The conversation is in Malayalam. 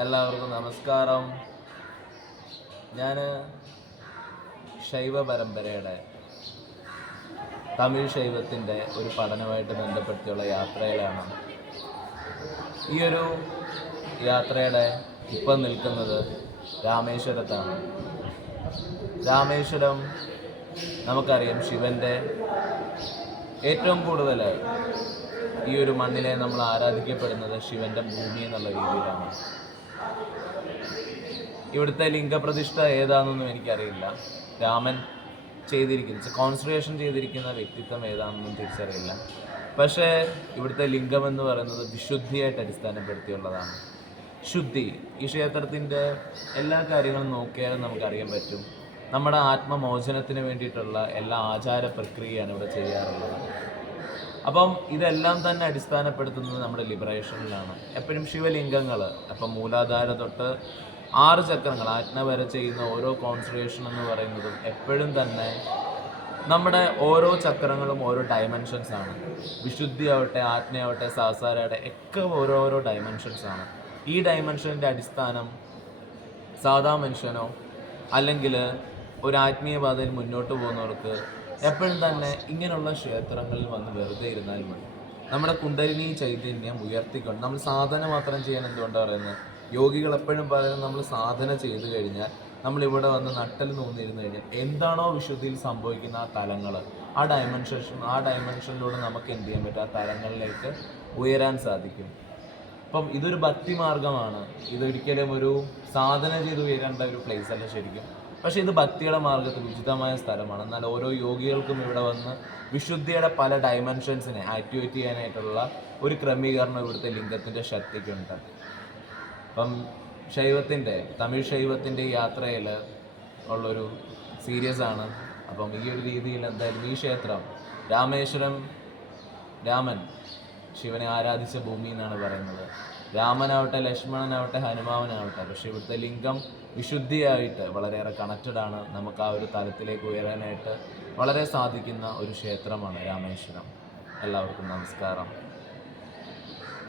എല്ലാവർക്കും നമസ്കാരം. ഞാൻ ശൈവ പരമ്പരയുടെ തമിഴ് ശൈവത്തിൻ്റെ ഒരു പഠനവുമായിട്ട് ബന്ധപ്പെടുത്തിയുള്ള യാത്രയിലാണ്. ഈ ഒരു യാത്രയുടെ ഇപ്പം നിൽക്കുന്നത് രാമേശ്വരത്താണ്. രാമേശ്വരം നമുക്കറിയാം, ശിവൻ്റെ ഏറ്റവും കൂടുതൽ ഈ ഒരു മണ്ണിനെ നമ്മൾ ആരാധിക്കപ്പെടുന്നത് ശിവൻ്റെ ഭൂമി എന്നുള്ള രീതിയിലാണ്. ഇവിടുത്തെ ലിംഗപ്രതിഷ്ഠ ഏതാണെന്നൊന്നും എനിക്കറിയില്ല. രാമൻ കോൺസെൻട്രേഷൻ ചെയ്തിരിക്കുന്ന വ്യക്തിത്വം ഏതാണെന്നും തിരിച്ചറിയില്ല. പക്ഷേ ഇവിടുത്തെ ലിംഗം എന്ന് പറയുന്നത് വിശുദ്ധിയായിട്ട് അടിസ്ഥാനപ്പെടുത്തിയുള്ളതാണ്. ശുദ്ധി. ഈ ക്ഷേത്രത്തിൻ്റെ എല്ലാ കാര്യങ്ങളും നോക്കിയാലും നമുക്കറിയാൻ പറ്റും. നമ്മുടെ ആത്മമോചനത്തിന് വേണ്ടിയിട്ടുള്ള എല്ലാ ആചാര പ്രക്രിയയാണ് ഇവിടെ ചെയ്യാറുള്ളത്. അപ്പം ഇതെല്ലാം തന്നെ അടിസ്ഥാനപ്പെടുത്തുന്നത് നമ്മുടെ ലിബറേഷനിലാണ്. എപ്പോഴും ശിവലിംഗങ്ങൾ, അപ്പം മൂലാധാര തൊട്ട് 6 ചക്രങ്ങൾ ആജ്ഞ വരെ ചെയ്യുന്ന ഓരോ കോൺസെൻട്രേഷൻ എന്ന് പറയുന്നതും എപ്പോഴും തന്നെ നമ്മുടെ ഓരോ ചക്രങ്ങളും ഓരോ ഡയമെൻഷൻസ് ആണ്. വിശുദ്ധിയാവട്ടെ, ആജ്ഞയാവട്ടെ, സഹസ്രാവട്ടെ ഒക്കെ ഓരോരോ ഡയമെൻഷൻസ് ആണ്. ഈ ഡയമെൻഷൻ്റെ അടിസ്ഥാനം സാധാ മനുഷ്യനോ അല്ലെങ്കിൽ ഒരു ആത്മീയ പാതയിൽ മുന്നോട്ട് പോകുന്നവർക്ക് എപ്പോഴും തന്നെ ഇങ്ങനെയുള്ള ക്ഷേത്രങ്ങളിൽ വന്ന് വെറുതെ ഇരുന്നാൽ മതി. നമ്മുടെ കുണ്ടലിനി ചൈതന്യം ഉയർത്തിക്കൊണ്ട് നമ്മൾ സാധന മാത്രം ചെയ്യാൻ എന്തുകൊണ്ടാണ് പറയുന്നത്? യോഗികൾ എപ്പോഴും പറയുന്നത് നമ്മൾ സാധന ചെയ്തു കഴിഞ്ഞാൽ, നമ്മളിവിടെ വന്ന് നട്ടൽ നൂന്നിരുന്നു കഴിഞ്ഞാൽ എന്താണോ വിശുദ്ധിയിൽ സംഭവിക്കുന്ന ആ തലങ്ങൾ, ആ ഡയമെൻഷനിലൂടെ നമുക്ക് എന്ത് ചെയ്യാൻ പറ്റും? ആ തലങ്ങളിലേക്ക് ഉയരാൻ സാധിക്കും. അപ്പം ഇതൊരു ഭക്തി മാർഗമാണ്. ഇതൊരിക്കലും ഒരു സാധന ചെയ്ത് ഉയരേണ്ട ഒരു പ്ലേസ് അല്ല ശരിക്കും. പക്ഷേ ഇത് ഭക്തിയുടെ മാർഗത്തിൽ ഉചിതമായ സ്ഥലമാണ്. എന്നാൽ ഓരോ യോഗികൾക്കും ഇവിടെ വന്ന് വിശുദ്ധിയുടെ പല ഡയമെൻഷൻസിനെ ആക്ടിവേറ്റ് ചെയ്യാനായിട്ടുള്ള ഒരു ക്രമീകരണം ഇവിടുത്തെ ലിംഗത്തിൻ്റെ ശക്തിക്കുണ്ട്. അപ്പം തമിഴ് ശൈവത്തിൻ്റെ യാത്രയിൽ ഉള്ളൊരു സീരീസ് ആണ്. അപ്പം ഈ ഒരു രീതിയിൽ എന്തായാലും ഈ ക്ഷേത്രം രാമേശ്വരം, രാമൻ ശിവനെ ആരാധിച്ച ഭൂമി എന്നാണ് പറയുന്നത്. രാമനാവട്ടെ, ലക്ഷ്മണനാവട്ടെ, ഹനുമാനാവട്ടെ, പക്ഷെ ഇവിടുത്തെ ലിംഗം വിശുദ്ധിയായിട്ട് വളരെയേറെ കണക്റ്റഡ് ആണ്. നമുക്ക് ആ ഒരു തലത്തിലേക്ക് ഉയരാനായിട്ട് വളരെ സാധിക്കുന്ന ഒരു ക്ഷേത്രമാണ് രാമേശ്വരം. എല്ലാവർക്കും നമസ്കാരം.